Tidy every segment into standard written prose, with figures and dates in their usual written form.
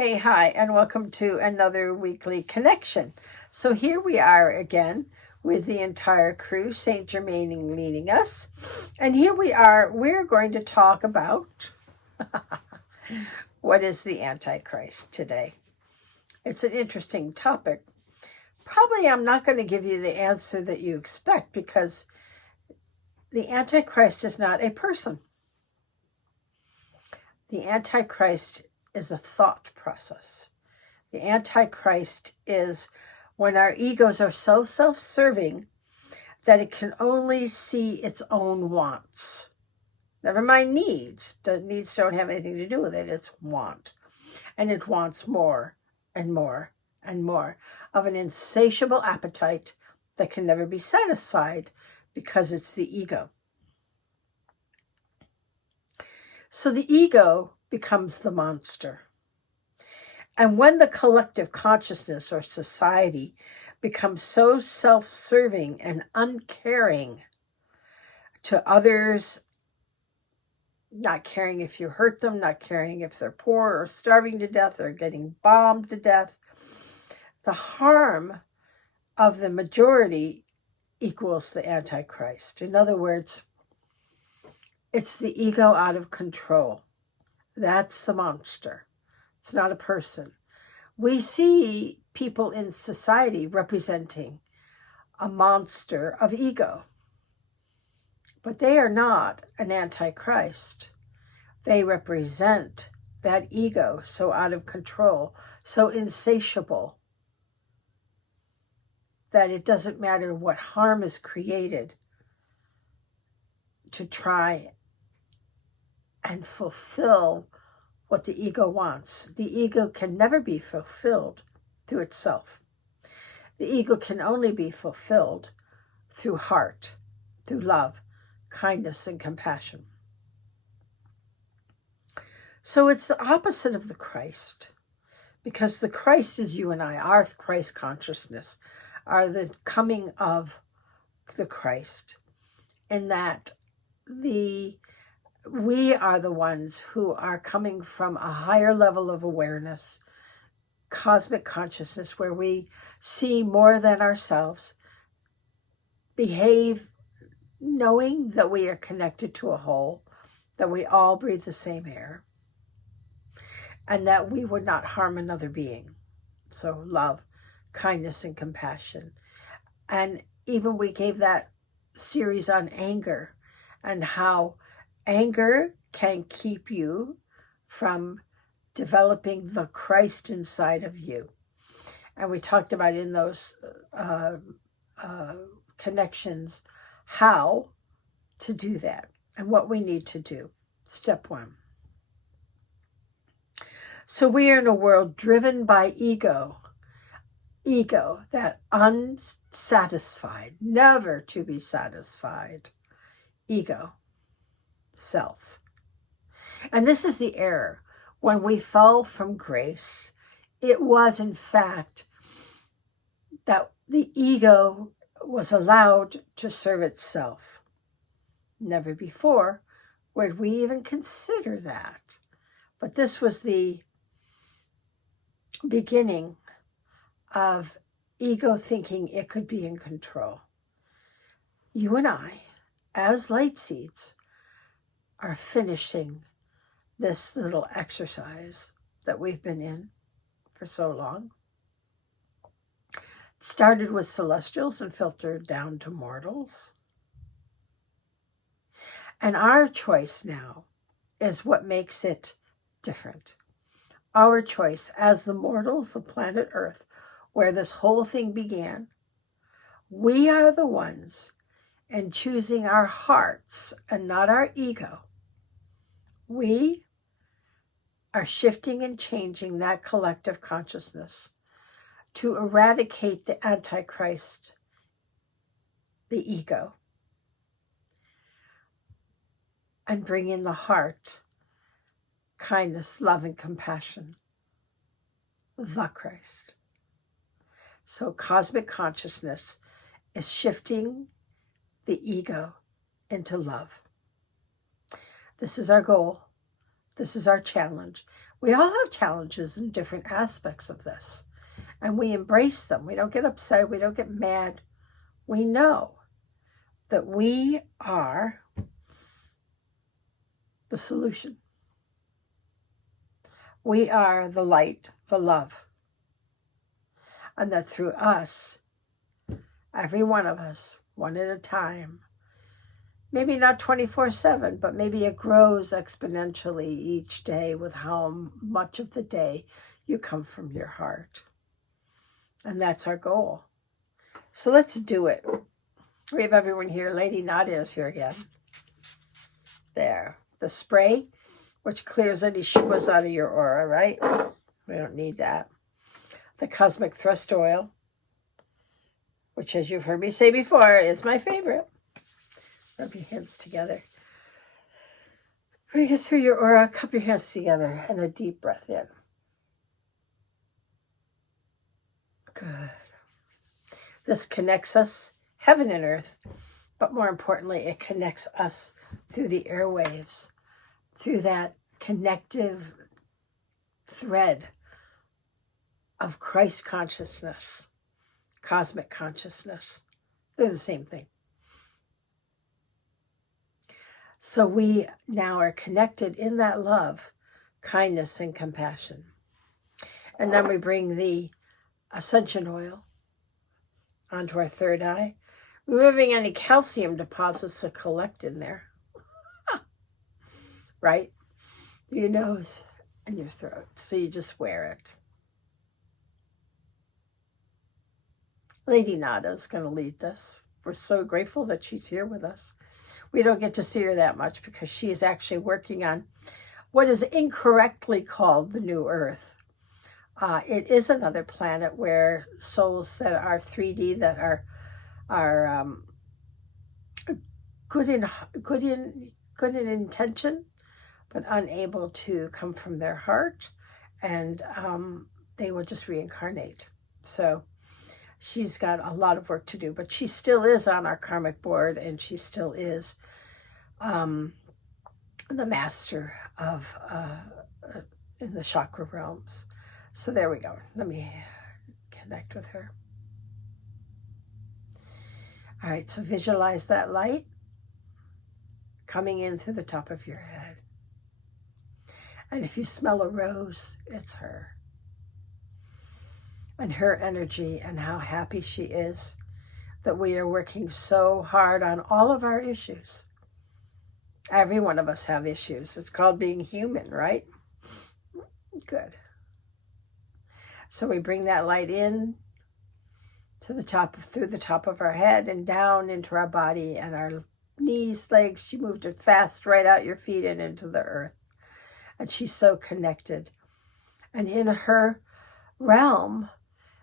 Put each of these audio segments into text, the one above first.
Hey, hi, and welcome to another weekly connection. So here we are again with the entire crew, Saint Germain leading us. And here we're going to talk about what is the Antichrist today. It's an interesting topic. Probably I'm not going to give you the answer that you expect because the Antichrist is not a person. The Antichrist is a thought process. The Antichrist is when our egos are so self-serving that it can only see its own wants. Never mind needs. The needs don't have anything to do with it. It's want. And it wants more and more and more of an insatiable appetite that can never be satisfied because it's the ego. So the ego becomes the monster. And when the collective consciousness or society becomes so self-serving and uncaring to others, not caring if you hurt them, not caring if they're poor or starving to death or getting bombed to death, the harm of the majority equals the Antichrist. In other words, it's the ego out of control. That's the monster. It's not a person. We see people in society representing a monster of ego, but they are not an Antichrist. They represent that ego so out of control, so insatiable, that it doesn't matter what harm is created to try and fulfill what the ego wants. The ego can never be fulfilled through itself. The ego can only be fulfilled through heart, through love, kindness, and compassion. So it's the opposite of the Christ, because the Christ is you and I. Our Christ consciousness are the coming of the Christ, in that we are the ones who are coming from a higher level of awareness, cosmic consciousness, where we see more than ourselves, behave knowing that we are connected to a whole, that we all breathe the same air, and that we would not harm another being. So love, kindness, and compassion. And even we gave that series on anger and how anger can keep you from developing the Christ inside of you. And we talked about in those connections how to do that and what we need to do. Step one. So we are in a world driven by ego, that unsatisfied, never to be satisfied ego. Self. And this is the error. When we fall from grace, it was in fact that the ego was allowed to serve itself. Never before would we even consider that. But this was the beginning of ego thinking it could be in control. You and I, as light seeds, are finishing this little exercise that we've been in for so long. It started with celestials and filtered down to mortals. And our choice now is what makes it different. Our choice as the mortals of planet Earth, where this whole thing began, we are the ones in choosing our hearts and not our ego. We are shifting and changing that collective consciousness to eradicate the Antichrist, the ego, and bring in the heart, kindness, love, and compassion, the Christ. So cosmic consciousness is shifting the ego into love. This is our goal, This is our challenge. We all have challenges in different aspects of this, and we embrace them. We don't get upset. We don't get mad. We know that we are the solution. We are the light, the love. And that through us, every one of us, one at a time, maybe not 24/7, but maybe it grows exponentially each day with how much of the day you come from your heart. And that's our goal. So let's do it. We have everyone here. Lady Nadia is here again. There. The spray, which clears any schmuzz out of your aura, right? We don't need that. The Cosmic Thrust Oil, which, as you've heard me say before, is my favorite. Rub your hands together. Bring it through your aura. Cup your hands together and a deep breath in. Good. This connects us, heaven and earth, but more importantly, it connects us through the airwaves, through that connective thread of Christ consciousness, cosmic consciousness. They're the same thing. So we now are connected in that love, kindness, and compassion. And then we bring the ascension oil onto our third eye, removing any calcium deposits that collect in there. Right? Your nose and your throat. So you just wear it. Lady Nada is going to lead this. We're so grateful that she's here with us. We don't get to see her that much because she is actually working on what is incorrectly called the New Earth. It is another planet where souls that are 3D, that are good in intention, but unable to come from their heart, and they will just reincarnate. So she's got a lot of work to do, but she still is on our karmic board, and she still is the master of in the chakra realms. So there we go. Let me connect with her. All right, so visualize that light coming in through the top of your head. And if you smell a rose, it's her. And her energy and how happy she is that we are working so hard on all of our issues. Every one of us have issues. It's called being human, right? Good. So we bring that light in to the top, through the top of our head and down into our body and our knees, legs. She moved it fast right out your feet and into the earth. And she's so connected. And in her realm,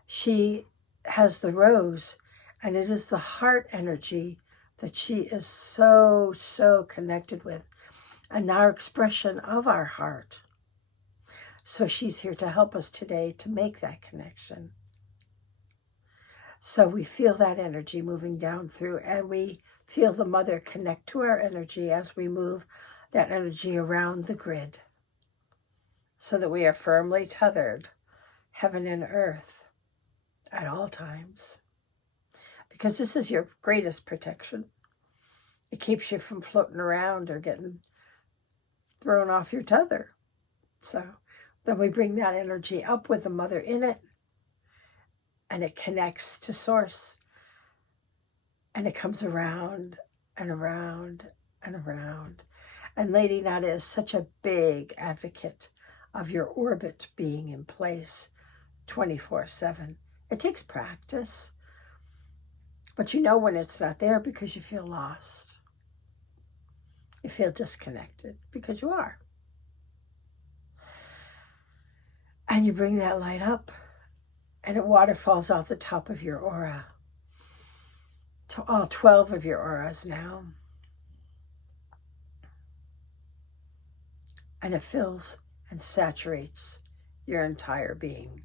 she has the rose, and it is the heart energy that she is so, so connected with, and our expression of our heart. So she's here to help us today to make that connection. So we feel that energy moving down through, and we feel the mother connect to our energy as we move that energy around the grid, so that we are firmly tethered, heaven and earth, at all times. Because this is your greatest protection. It keeps you from floating around or getting thrown off your tether. So then we bring that energy up with the mother in it, and it connects to source. And it comes around and around and around. And Lady Nada is such a big advocate of your orbit being in place 24/7. It takes practice, but you know when it's not there because you feel lost. You feel disconnected because you are. And you bring that light up, and it waterfalls off the top of your aura to all 12 of your auras now. And it fills and saturates your entire being.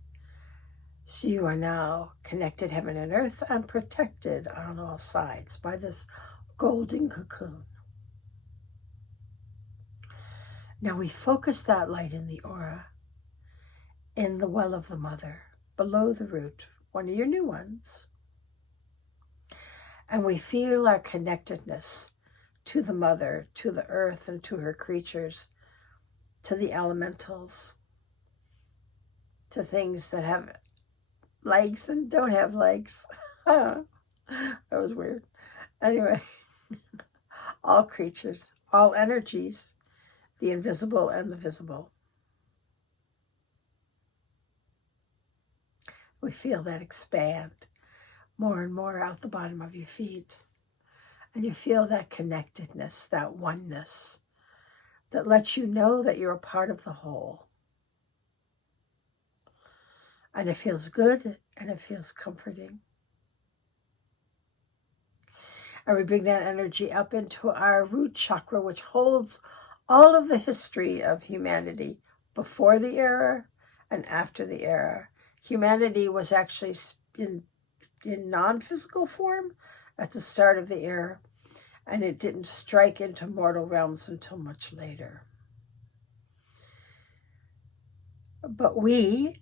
So you are now connected heaven and earth and protected on all sides by this golden cocoon. Now we focus that light in the aura, in the well of the mother, below the root, one of your new ones. And we feel our connectedness to the mother, to the earth, and to her creatures, to the elementals, to things that have legs and don't have legs. That was weird. Anyway, all creatures, all energies, the invisible and the visible. We feel that expand more and more out the bottom of your feet. And you feel that connectedness, that oneness, that lets you know that you're a part of the whole. And it feels good and it feels comforting. And we bring that energy up into our root chakra, which holds all of the history of humanity before the era and after the era. Humanity was actually in non-physical form at the start of the era, and it didn't strike into mortal realms until much later. But we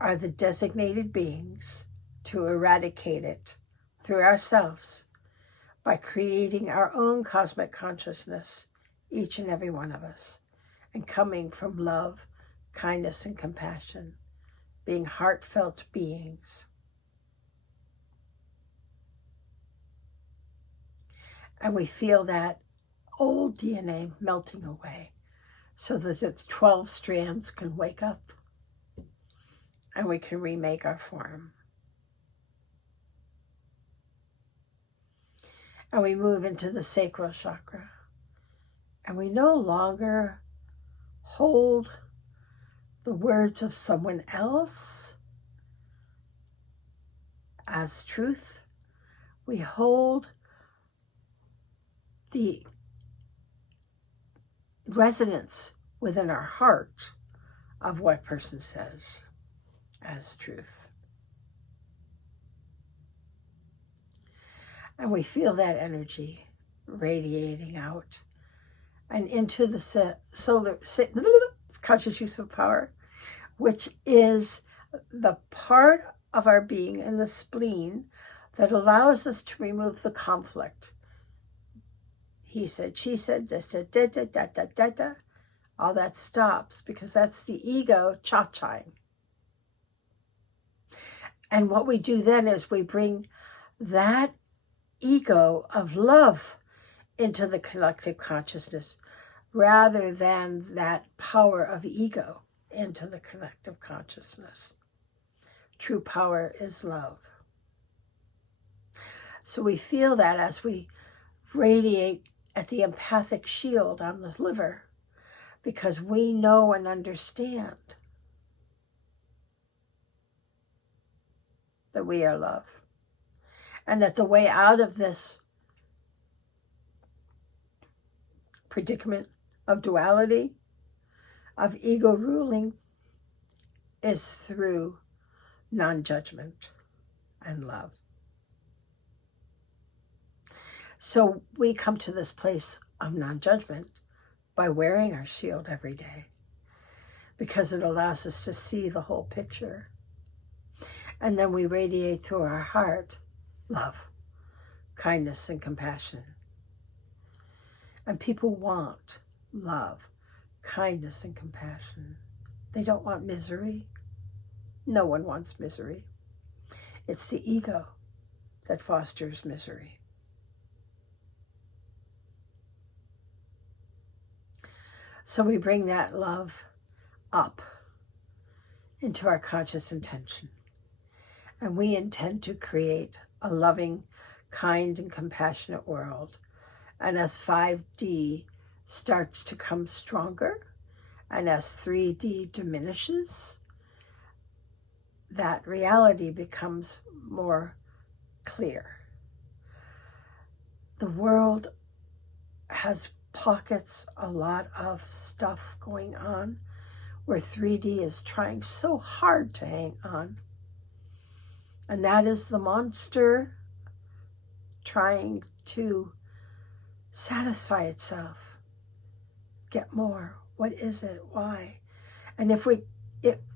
are the designated beings to eradicate it through ourselves by creating our own cosmic consciousness, each and every one of us, and coming from love, kindness, and compassion, being heartfelt beings. And we feel that old DNA melting away so that the 12 strands can wake up and we can remake our form. And we move into the sacral chakra. And we no longer hold the words of someone else as truth. We hold the resonance within our heart of what person says as truth. And we feel that energy radiating out and into the solar conscious use of power, which is the part of our being in the spleen that allows us to remove the conflict. He said, she said, this said, da da da da da da. All that stops because that's the ego cha-chaing. And what we do then is we bring that ego of love into the collective consciousness rather than that power of ego into the collective consciousness. True power is love. So we feel that as we radiate at the empathic shield on the liver, because we know and understand that we are love. And that the way out of this predicament of duality, of ego ruling, is through non-judgment and love. So we come to this place of non-judgment by wearing our shield every day, because it allows us to see the whole picture. And then we radiate through our heart love, kindness, and compassion. And people want love, kindness, and compassion. They don't want misery. No one wants misery. It's the ego that fosters misery. So we bring that love up into our conscious intention. And we intend to create a loving, kind, and compassionate world. And as 5D starts to come stronger, and as 3D diminishes, that reality becomes more clear. The world has pockets, a lot of stuff going on, where 3D is trying so hard to hang on. And that is the monster trying to satisfy itself, get more, What is it? Why? And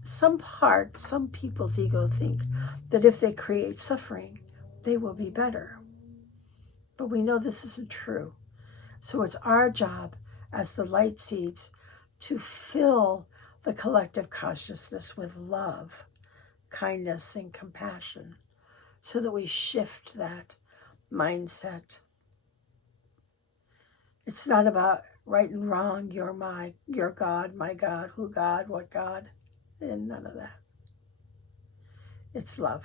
some people's ego think that if they create suffering, they will be better. But we know this isn't true. So it's our job as the light seeds to fill the collective consciousness with love, kindness, and compassion so that we shift that mindset. It's not about right and wrong, your God, my God, who God, what God, and none of that. It's love.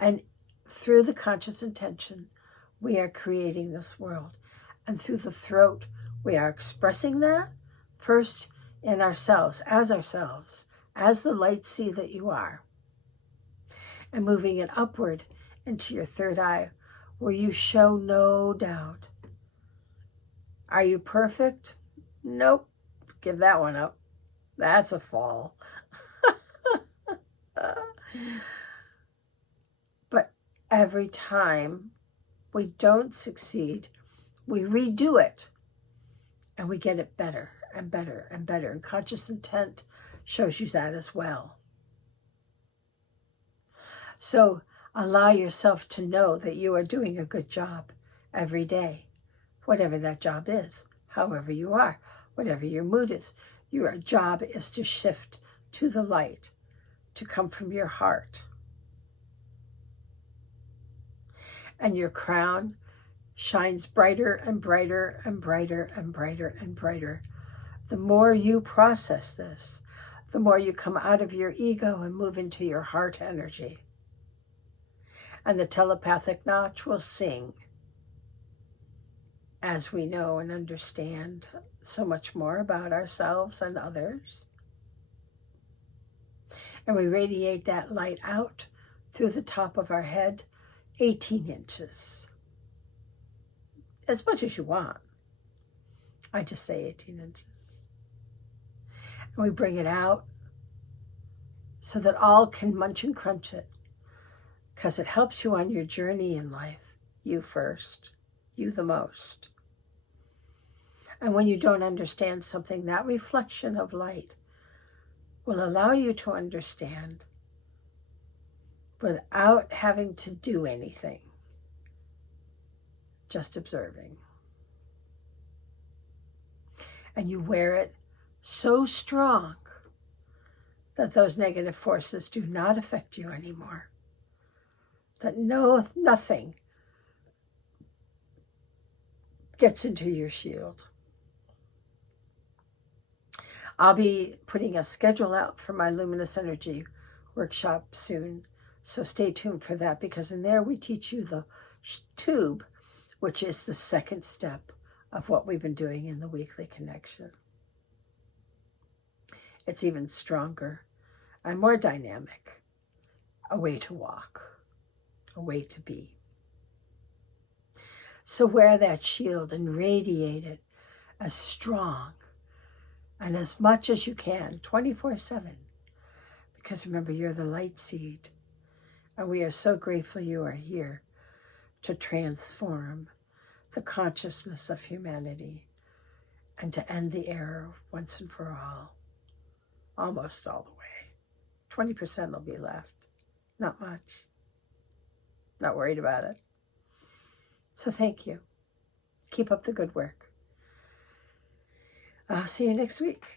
And through the conscious intention, we are creating this world. And through the throat, we are expressing that first in ourselves, as the light seed that you are. And moving it upward into your third eye, where you show no doubt. Are you perfect? Nope. Give that one up. That's a fall. But every time we don't succeed, we redo it and we get it better and better and better. And conscious intent shows you that as well. So allow yourself to know that you are doing a good job every day, whatever that job is, however you are, whatever your mood is. Your job is to shift to the light, to come from your heart. And your crown shines brighter and brighter and brighter and brighter and brighter. The more you process this, the more you come out of your ego and move into your heart energy. And the telepathic notch will sing as we know and understand so much more about ourselves and others. And we radiate that light out through the top of our head, 18 inches. As much as you want. I just say 18 inches. And we bring it out so that all can munch and crunch it, because it helps you on your journey in life. You first, you the most. And when you don't understand something, that reflection of light will allow you to understand without having to do anything, just observing. And you wear it so strong that those negative forces do not affect you anymore. That nothing gets into your shield. I'll be putting a schedule out for my Luminous Energy workshop soon, so stay tuned for that, because in there we teach you the tube, which is the second step of what we've been doing in the weekly connection. It's even stronger and more dynamic, a way to walk, a way to be. So wear that shield and radiate it as strong and as much as you can, 24/7. Because remember, you're the light seed. And we are so grateful you are here to transform the consciousness of humanity and to end the error once and for all. Almost all the way. 20% will be left. Not much. Not worried about it. So thank you. Keep up the good work. I'll see you next week.